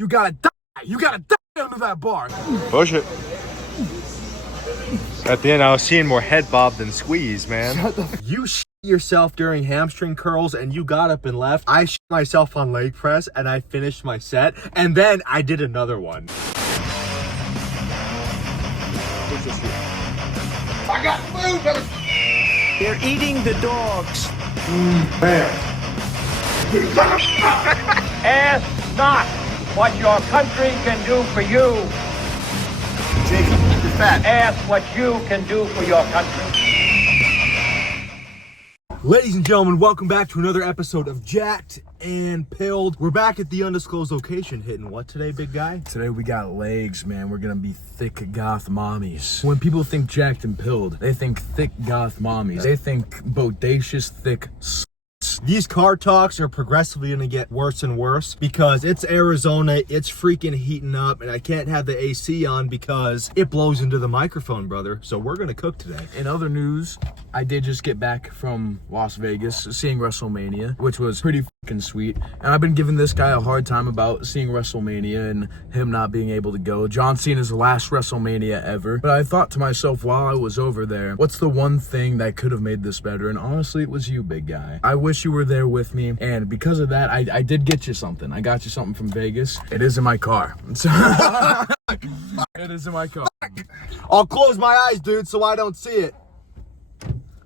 You gotta die. You gotta die under that bar. Push it. At the end, I was seeing more head bob than squeeze, man. You shit yourself during hamstring curls and you got up and left. I shit myself on leg press and I finished my set. And then I did another one. I got food, brother. They're eating the dogs. Ask not what your country can do for you. Jacob, you're fat. Ask what you can do for your country. Ladies and gentlemen, welcome back to another episode of Jacked and Pilled. We're back at the undisclosed location hitting what today, big guy? Today we got legs, man. We're gonna be thick goth mommies. When people think jacked and pilled, they think thick goth mommies. They think bodacious thick These car talks are progressively going to get worse and worse because it's Arizona, it's freaking heating up, and I can't have the AC on because it blows into the microphone, brother. So we're going to cook today. In other news, I did just get back from Las Vegas, seeing WrestleMania, which was pretty fucking sweet. And I've been giving this guy a hard time about seeing WrestleMania and him not being able to go. John Cena's last WrestleMania ever. But I thought to myself while I was over there, what's the one thing that could have made this better? And honestly, it was you, big guy. I wish you were there with me, and because of that, I did get you something. I got you something from Vegas. It is in my car. It is in my car. I'll close my eyes, dude, so I don't see it.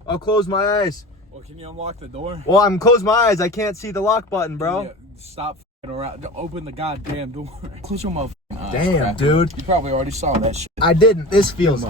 I'll close my eyes. Well, can you unlock the door? Well, I'm closing my eyes. I can't see the lock button, bro. Yeah, stop f***ing around. Open the goddamn door. Close your motherfucking eyes. Damn, crap. dude. You probably already saw that shit. I didn't. This feels...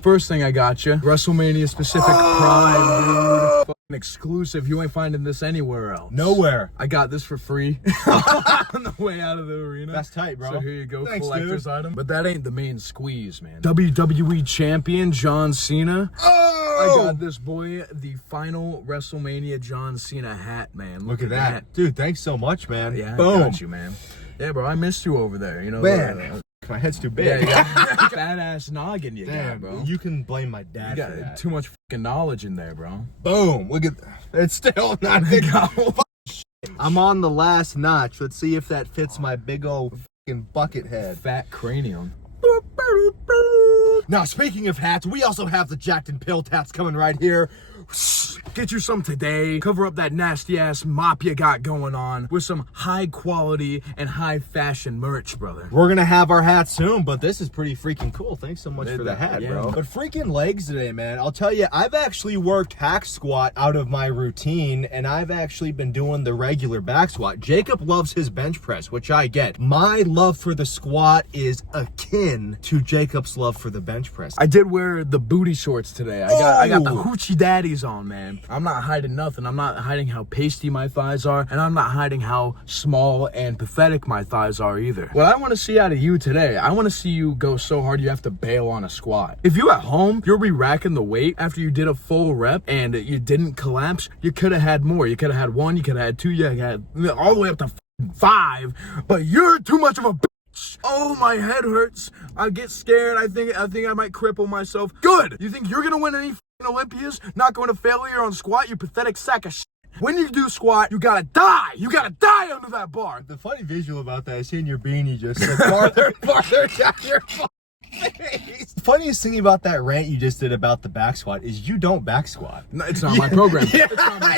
First thing I got you, WrestleMania specific Prime, dude. Fucking exclusive. You ain't finding this anywhere else. Nowhere. I got this for free on the way out of the arena. That's tight, bro. So here you go, Thanks, collector's dude. item. But that ain't the main squeeze, man. WWE champion John Cena. Oh! I got this boy, the final WrestleMania John Cena hat, man. Look at that. Dude, thanks so much, man. Yeah, Boom. I got you, man. Yeah, bro, I missed you over there. You know, Man. My head's too big. Yeah, you got fat ass noggin, you Damn, got, bro. You can blame my dad You for got that. too much fucking knowledge in there, bro. Boom. Look at that. It's still not big. I'm on the last notch. Let's see if that fits my big old fucking bucket head. Fat cranium. Now, speaking of hats, we also have the Jacked and Pilled hats coming right here. Get you some today. Cover up that nasty ass mop you got going on with some high quality and high fashion merch, brother. We're gonna have our hats soon, but this is pretty freaking cool. Thanks so much for the hat, yeah. bro. But freaking legs today, man. I'll tell you, I've actually worked hack squat out of my routine, and I've actually been doing the regular back squat. Jacob loves his bench press, which I get. My love for the squat is akin to Jacob's love for the bench press. I did wear the booty shorts today. I got the hoochie daddies on, man. I'm not hiding nothing. I'm not hiding how pasty my thighs are, and I'm not hiding how small and pathetic my thighs are either. What I want to see out of you today, I want to see you go so hard you have to bail on a squat. If you at home, you'll be racking the weight after you did a full rep and you didn't collapse, you could have had more. You could have had one, you could have had two, you had all the way up to 5, but you're too much of a bitch. Oh, my head hurts. I get scared. I think I might cripple myself. Good. You think you're gonna win any Olympias? Not going to failure on squat, you pathetic sack of shit. When you do squat, you gotta die. You gotta die under that bar. The funny visual about that is seeing your beanie just farther and farther down your face. The funniest thing about that rant you just did about the back squat is you don't back squat. No, it's not my program. Yeah.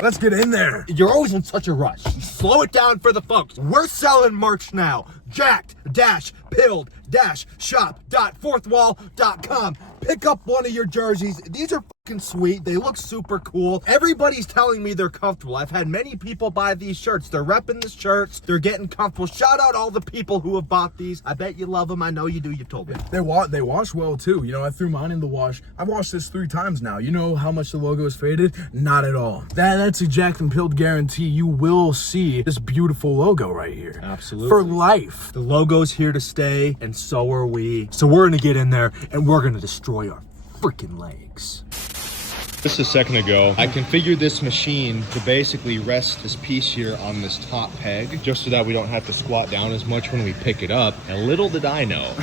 Let's get in there. You're always in such a rush. Slow it down for the folks. We're selling merch now. Jacked-Pilled-Shop.fourthwall.com. Pick up one of your jerseys. These are fucking sweet. They look super cool. Everybody's telling me they're comfortable. I've had many people buy these shirts. They're repping the shirts. They're getting comfortable. Shout out all the people who have bought these. I bet you love them. I know you do. You told me. They wash well too. You know, I threw mine in the wash. I've washed this 3 times now. You know how much the logo is faded? Not at all. That's a Jacked and Pilled guarantee. You will see this beautiful logo right here. Absolutely. For life. The logo's here to stay, and so are we. So we're gonna get in there, and we're gonna destroy our freaking legs. Just a second ago, I configured this machine to basically rest this piece here on this top peg, just so that we don't have to squat down as much when we pick it up. And little did I know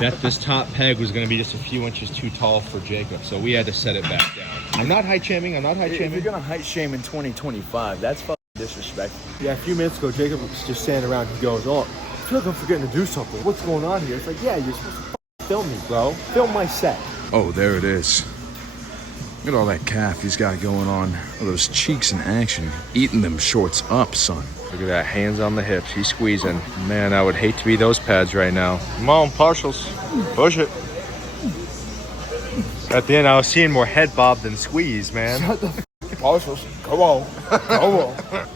that this top peg was gonna be just a few inches too tall for Jacob, so we had to set it back down. I'm not height shaming, If you're gonna height shame in 2025, that's fucking disrespectful. Yeah, a few minutes ago, Jacob was just standing around. He goes, oh, feel like I'm forgetting to do something. What's going on here? It's like, yeah, you're supposed to film me, bro. Film my set. Oh, there it is. Look at all that calf he's got going on. Look at those cheeks in action. Eating them shorts up, son. Look at that, hands on the hips, he's squeezing. Man, I would hate to be those pads right now. Come on, partials, push it. At the end, I was seeing more head bob than squeeze, man. Shut the partials. Come on. Come on.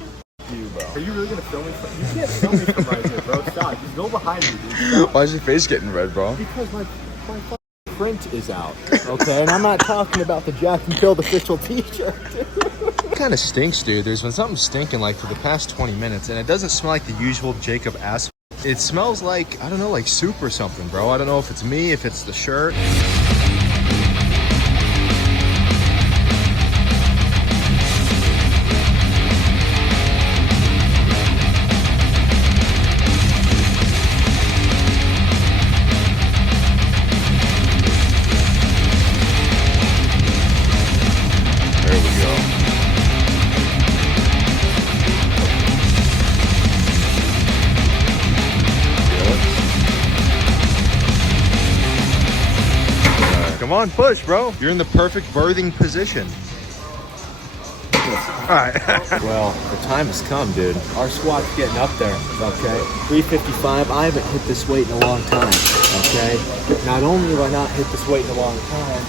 You, bro. Are you really gonna film me? You can't film me from right here, bro. Stop. Just go behind me, dude. Stop. Why is your face getting red, bro? Because my print is out, okay? And I'm not talking about the Jack and Field official t-shirt, dude. It kind of stinks, dude. There's been something stinking like for the past 20 minutes, and it doesn't smell like the usual Jacob ass. It smells like, I don't know, like soup or something, bro. I don't know if it's me, if it's the shirt. Come on, push, bro. You're in the perfect birthing position. All right. Well, the time has come, dude. Our squat's getting up there, okay? 355, I haven't hit this weight in a long time, okay? Not only have I not hit this weight in a long time,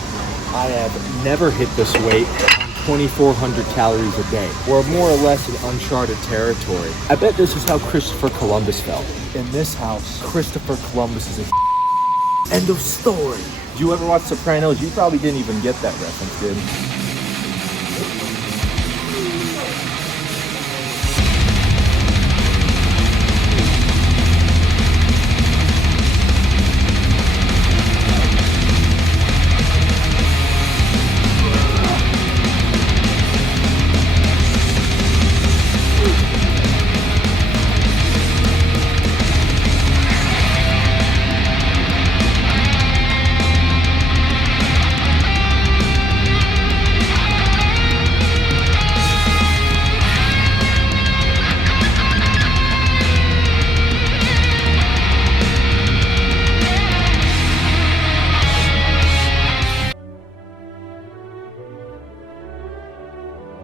I have never hit this weight on 2,400 calories a day. We're more or less in uncharted territory. I bet this is how Christopher Columbus felt. In this house, Christopher Columbus is a end of story. Did you ever watch Sopranos? You probably didn't even get that reference, dude.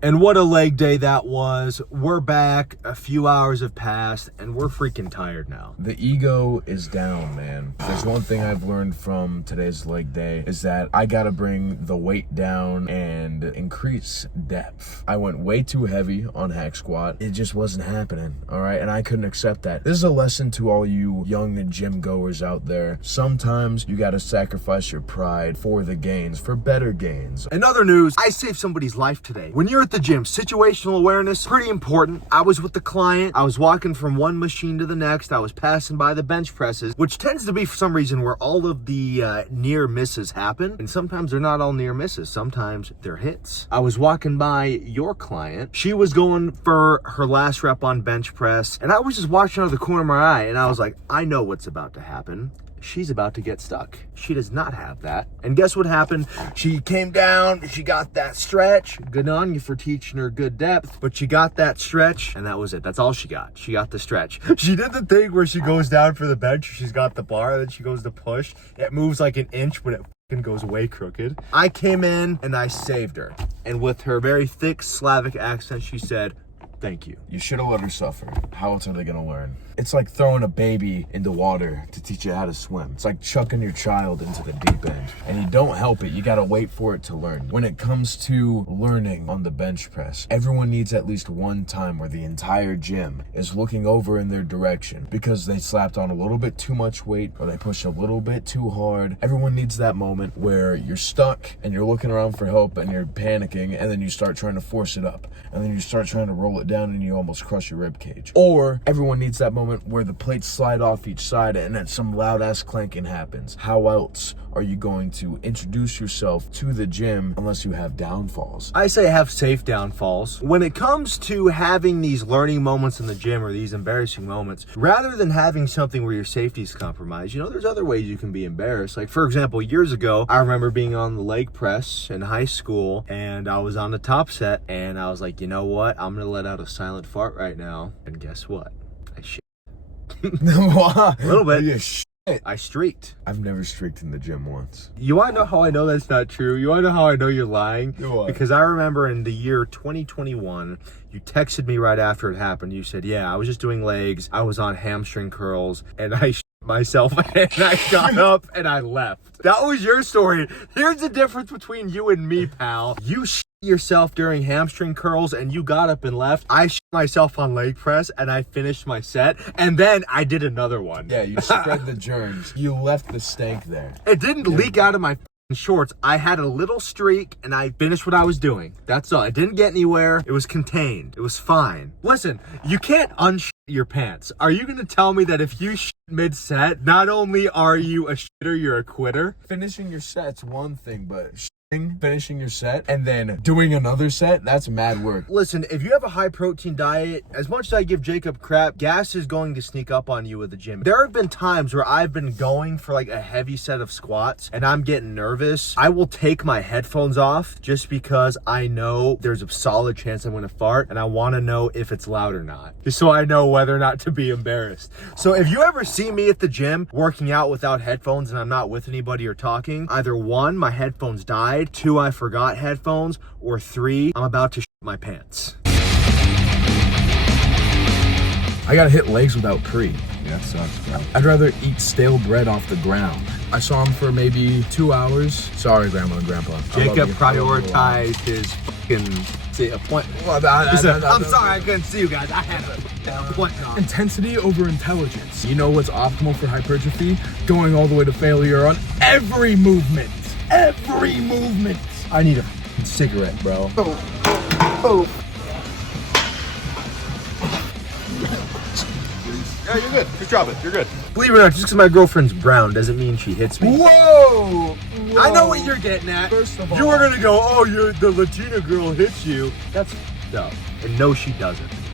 And what a leg day that was. We're back. A few hours have passed, and we're freaking tired now. The ego is down, man. If there's one thing I've learned from today's leg day is that I gotta bring the weight down and increase depth. I went way too heavy on hack squat. It just wasn't happening, all right? And I couldn't accept that. This is a lesson to all you young gym goers out there. Sometimes you gotta sacrifice your pride for the gains, for better gains. In other news, I saved somebody's life today. When you're at the gym, situational awareness, pretty important. I was with the client. I was walking from one machine to the next. I was passing by the bench presses, which tends to be for some reason where all of the near misses happen. And sometimes they're not all near misses. Sometimes they're hits. I was walking by your client. She was going for her last rep on bench press. And I was just watching out of the corner of my eye. And I was like, I know what's about to happen. She's about to get stuck. She does not have that. And guess what happened? She came down, she got that stretch. Good on you for teaching her good depth, but she got that stretch, and that was it. That's all she got. She got the stretch. She did the thing where she goes down for the bench, she's got the bar, then she goes to push. It moves like an inch, but it fucking goes way crooked. I came in and I saved her. And with her very thick Slavic accent, she said, thank you. You should have let her suffer. How else are they gonna learn? It's like throwing a baby into water to teach it how to swim. It's like chucking your child into the deep end. And you don't help it, you gotta wait for it to learn. When it comes to learning on the bench press, everyone needs at least one time where the entire gym is looking over in their direction because they slapped on a little bit too much weight or they pushed a little bit too hard. Everyone needs that moment where you're stuck and you're looking around for help and you're panicking, and then you start trying to force it up, and then you start trying to roll it down and you almost crush your rib cage. Or everyone needs that moment where the plates slide off each side and then some loud ass clanking happens. How else are you going to introduce yourself to the gym unless you have downfalls? I say have safe downfalls. When it comes to having these learning moments in the gym or these embarrassing moments, rather than having something where your safety is compromised, you know, there's other ways you can be embarrassed. Like, for example, years ago, I remember being on the leg press in high school and I was on the top set and I was like, you know what? I'm gonna let out a silent fart right now. And guess what? I shit. A little bit. Yeah, I streaked. I've never streaked in the gym once. You want to know how I know that's not true? You want to know how I know you're lying? What? Because I remember in the year 2021, you texted me right after it happened. You said, yeah, I was just doing legs. I was on hamstring curls and I myself and I got up and I left. That was your story. Here's the difference between you and me, pal. You yourself during hamstring curls and you got up and left. I myself on leg press and I finished my set and then I did another one. Yeah, you spread the germs. You left the stank there. It didn't leak out of my shorts. I had a little streak and I finished what I was doing. That's all. I didn't get anywhere. It was contained. It was fine. Listen, you can't your pants. Are you gonna tell me that if you mid-set, not only are you a shitter, you're a quitter? Finishing your set's one thing, but finishing your set and then doing another set, that's mad work. Listen, if you have a high protein diet, as much as I give Jacob crap, gas is going to sneak up on you at the gym. There have been times where I've been going for like a heavy set of squats and I'm getting nervous. I will take my headphones off just because I know there's a solid chance I'm gonna fart and I wanna know if it's loud or not. Just so I know whether or not to be embarrassed. So if you ever see me at the gym working out without headphones and I'm not with anybody or talking, either one, my headphones died, two, I forgot headphones, or three, I'm about to my pants. I gotta hit legs without pre. Yeah, sucks, bro. I'd rather eat stale bread off the ground. I saw him for maybe 2 hours. Sorry, Grandma and Grandpa. Jacob prioritized his fucking appointment. I'm sorry I couldn't see you guys. I had an appointment on. Intensity over intelligence. You know what's optimal for hypertrophy? Going all the way to failure on every movement. Every movement. I need a cigarette, bro. Yeah, you're good. Just drop it. You're good. Believe it or not, just because my girlfriend's brown doesn't mean she hits me. Whoa! I know what you're getting at. First of all, you were gonna go, oh, the Latina girl hits you. That's f***ed up. And no, she doesn't.